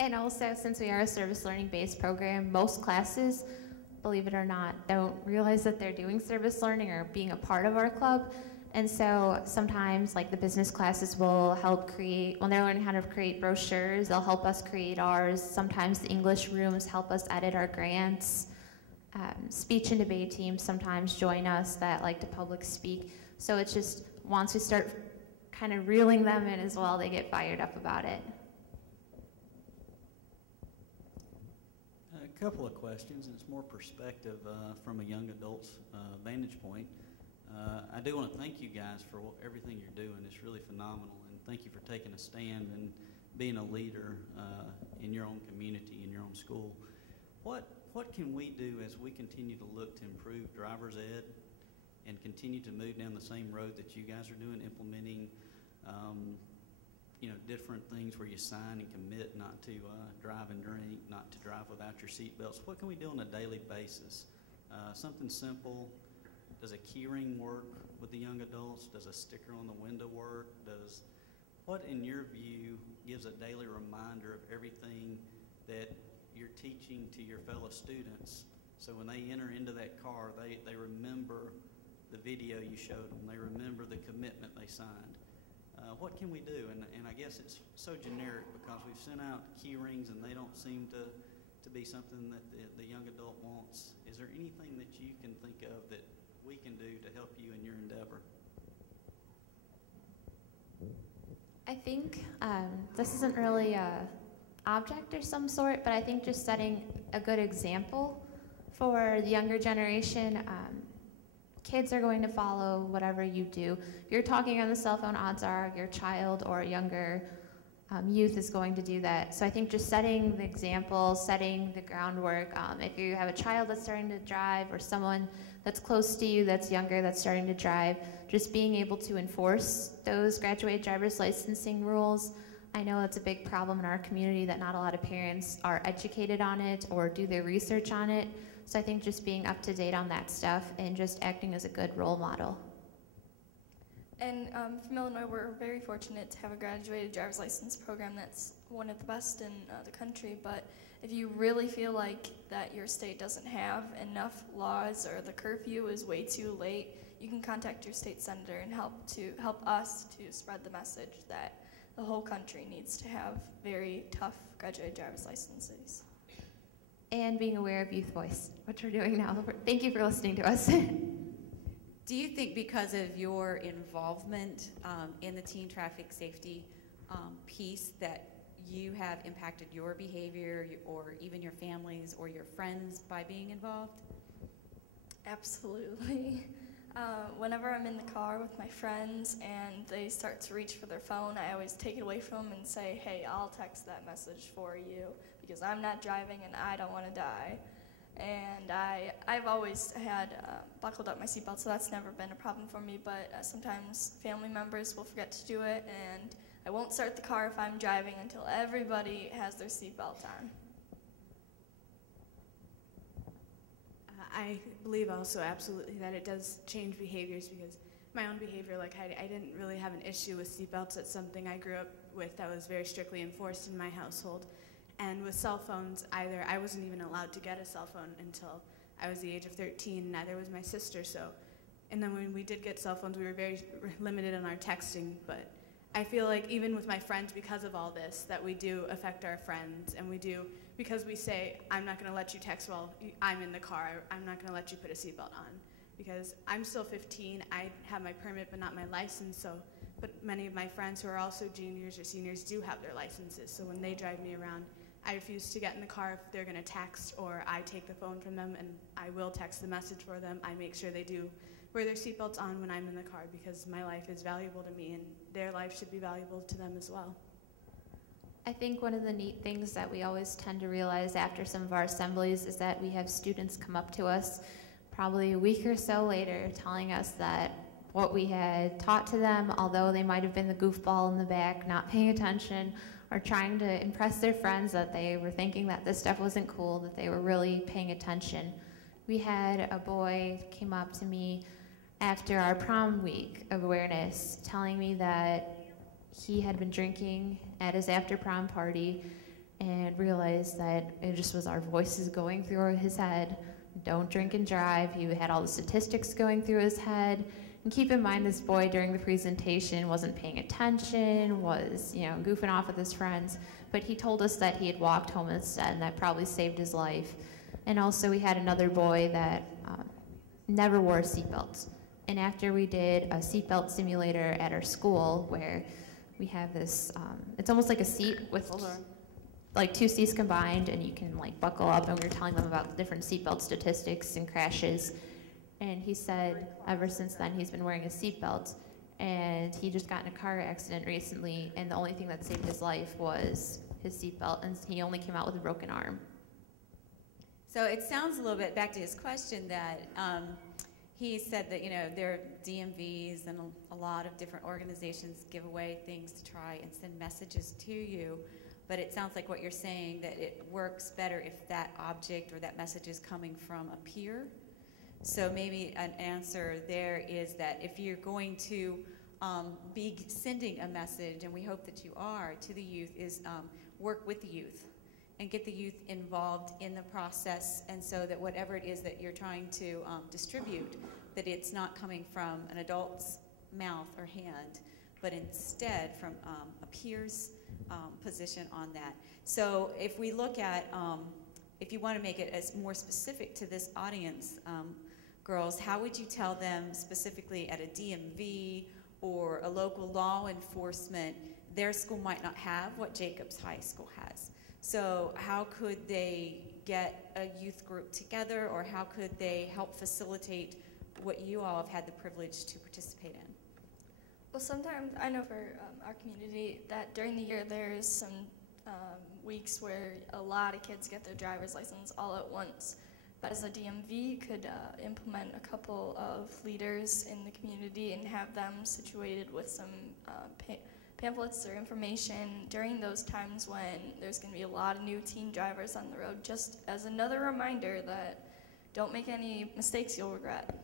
And also, since we are a service learning based program, most classes, believe it or not, don't realize that they're doing service learning or being a part of our club. And so sometimes, like, the business classes will help create, when they're learning how to create brochures, they'll help us create ours. Sometimes the English rooms help us edit our grants. Speech and debate teams sometimes join us that like to public speak. So it's just, once we start kind of reeling them in as well, they get fired up about it. A couple of questions, and it's more perspective from a young adult's vantage point. I do want to thank you guys for everything you're doing. It's really phenomenal, and thank you for taking a stand and being a leader in your own community, in your own school. What can we do as we continue to look to improve driver's ed and continue to move down the same road that you guys are doing, implementing different things where you sign and commit not to drive and drink, not to drive without your seatbelts? What can we do on a daily basis? Something simple. Does a keyring work with the young adults? Does a sticker on the window work? What, in your view, gives a daily reminder of everything that you're teaching to your fellow students, so when they enter into that car, they remember the video you showed them, they remember the commitment they signed? What can we do? And I guess it's so generic because we've sent out key rings and they don't seem to be something that the young adult wants. Is there anything that you can think of that we can do to help you in your endeavor? I think this isn't really a object or some sort, but I think just setting a good example for the younger generation. Kids are going to follow whatever you do. If you're talking on the cell phone, odds are your child or younger youth is going to do that. So I think just setting the example, setting the groundwork. If you have a child that's starting to drive or someone that's close to you that's younger that's starting to drive, just being able to enforce those graduated driver's licensing rules. I know it's a big problem in our community that not a lot of parents are educated on it or do their research on it. So I think just being up to date on that stuff and just acting as a good role model. And from Illinois, we're very fortunate to have a graduated driver's license program that's one of the best in the country. But if you really feel like that your state doesn't have enough laws or the curfew is way too late, you can contact your state senator and help us to spread the message that the whole country needs to have very tough graduated driver's licenses. And being aware of Youth Voice, which we're doing now. Thank you for listening to us. Do you think because of your involvement in the teen traffic safety piece that you have impacted your behavior or even your families or your friends by being involved? Absolutely. Whenever I'm in the car with my friends and they start to reach for their phone, I always take it away from them and say, hey, I'll text that message for you because I'm not driving and I don't want to die. And I've always had buckled up my seatbelt, so that's never been a problem for me, but sometimes family members will forget to do it, and I won't start the car if I'm driving until everybody has their seatbelt on. I believe also absolutely that it does change behaviors because my own behavior, like I didn't really have an issue with seatbelts. It's something I grew up with that was very strictly enforced in my household. And with cell phones, I wasn't even allowed to get a cell phone until I was the age of 13, neither was my sister. And then when we did get cell phones, we were very limited on our texting. But I feel like even with my friends, because of all this, that we do affect our friends, and we do, because we say, I'm not going to let you text while I'm in the car, I'm not going to let you put a seatbelt on. Because I'm still 15, I have my permit but not my license, but many of my friends who are also juniors or seniors do have their licenses, so when they drive me around, I refuse to get in the car if they're going to text, or I take the phone from them and I will text the message for them. I make sure they do wear their seatbelts on when I'm in the car because my life is valuable to me and their life should be valuable to them as well. I think one of the neat things that we always tend to realize after some of our assemblies is that we have students come up to us probably a week or so later telling us that what we had taught to them, although they might have been the goofball in the back, not paying attention, or trying to impress their friends that they were thinking that this stuff wasn't cool, that they were really paying attention. We had a boy came up to me after our prom week of awareness telling me that he had been drinking at his after prom party and realized that it just was our voices going through his head. Don't drink and drive. He had all the statistics going through his head. And keep in mind, this boy during the presentation wasn't paying attention, was, you know, goofing off with his friends. But he told us that he had walked home instead, and that probably saved his life. And also, we had another boy that never wore seatbelts. And after we did a seatbelt simulator at our school, where we have this, it's almost like a seat with like 2 seats combined, and you can like buckle up, and we were telling them about the different seatbelt statistics and crashes. And he said ever since then he's been wearing a seatbelt, and he just got in a car accident recently, and the only thing that saved his life was his seatbelt, and he only came out with a broken arm. So it sounds a little bit, back to his question, that he said that, you know, there are DMVs and a lot of different organizations give away things to try and send messages to you, but it sounds like what you're saying, that it works better if that object or that message is coming from a peer. So maybe an answer there is that if you're going to be sending a message, and we hope that you are, to the youth, is work with the youth and get the youth involved in the process, and so that whatever it is that you're trying to distribute, that it's not coming from an adult's mouth or hand, but instead from a peer's position on that. So if we look at, if you want to make it as more specific to this audience, girls, how would you tell them specifically at a DMV or a local law enforcement, their school might not have what Jacobs High School has? So how could they get a youth group together, or how could they help facilitate what you all have had the privilege to participate in? Well, sometimes I know for our community that during the year there's some weeks where a lot of kids get their driver's license all at once. But as a DMV, could implement a couple of leaders in the community and have them situated with some pamphlets or information during those times when there's going to be a lot of new teen drivers on the road, just as another reminder that don't make any mistakes you'll regret.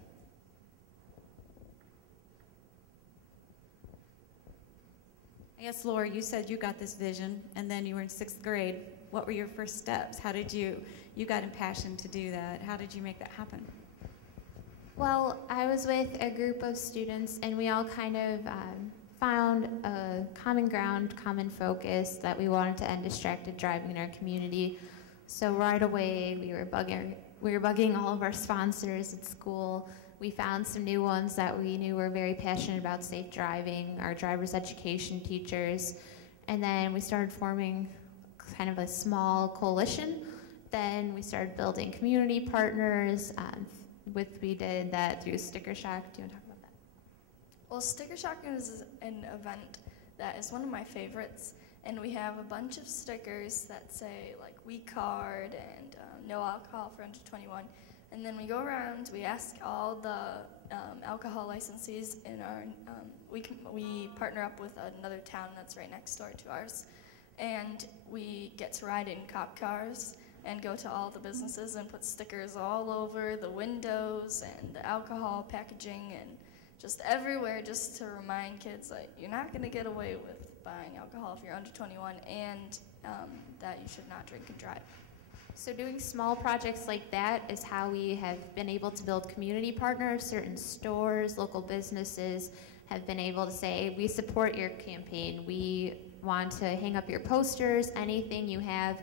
Yes, Laura, you said you got this vision, and then you were in 6th grade. What were your first steps? How did you got impassioned to do that? How did you make that happen? Well, I was with a group of students, and we all kind of found a common ground, common focus that we wanted to end distracted driving in our community. So right away, we were bugging all of our sponsors at school. We found some new ones that we knew were very passionate about safe driving, our driver's education teachers, and then we started forming kind of a small coalition. Then we started building community partners. We did that through Sticker Shock. Do you want to talk about that? Well, Sticker Shock is an event that is one of my favorites, and we have a bunch of stickers that say like "We Card" and "No Alcohol for Under 21." And then we go around, we ask all the alcohol licensees in our, we partner up with another town that's right next door to ours, and we get to ride in cop cars and go to all the businesses and put stickers all over the windows and the alcohol packaging and just everywhere, just to remind kids, like, you're not going to get away with buying alcohol if you're under 21, and that you should not drink and drive. So doing small projects like that is how we have been able to build community partners. Certain stores, local businesses have been able to say, we support your campaign. We want to hang up your posters, anything you have.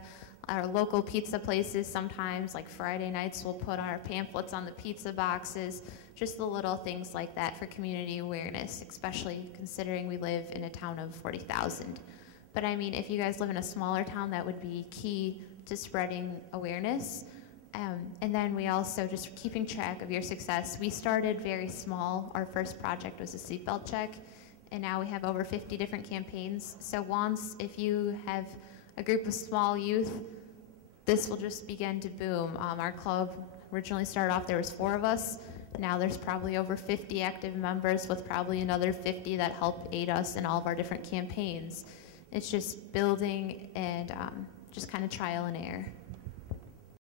Our local pizza places sometimes, like Friday nights, we'll put our pamphlets on the pizza boxes, just the little things like that for community awareness, especially considering we live in a town of 40,000. But I mean, if you guys live in a smaller town, that would be key to spreading awareness. And then we also, just keeping track of your success, we started very small. Our first project was a seatbelt check, and now we have over 50 different campaigns. So once, if you have a group of small youth, this will just begin to boom. Our club originally started off, there was 4 of us. Now there's probably over 50 active members, with probably another 50 that help aid us in all of our different campaigns. It's just building and just kind of trial and error.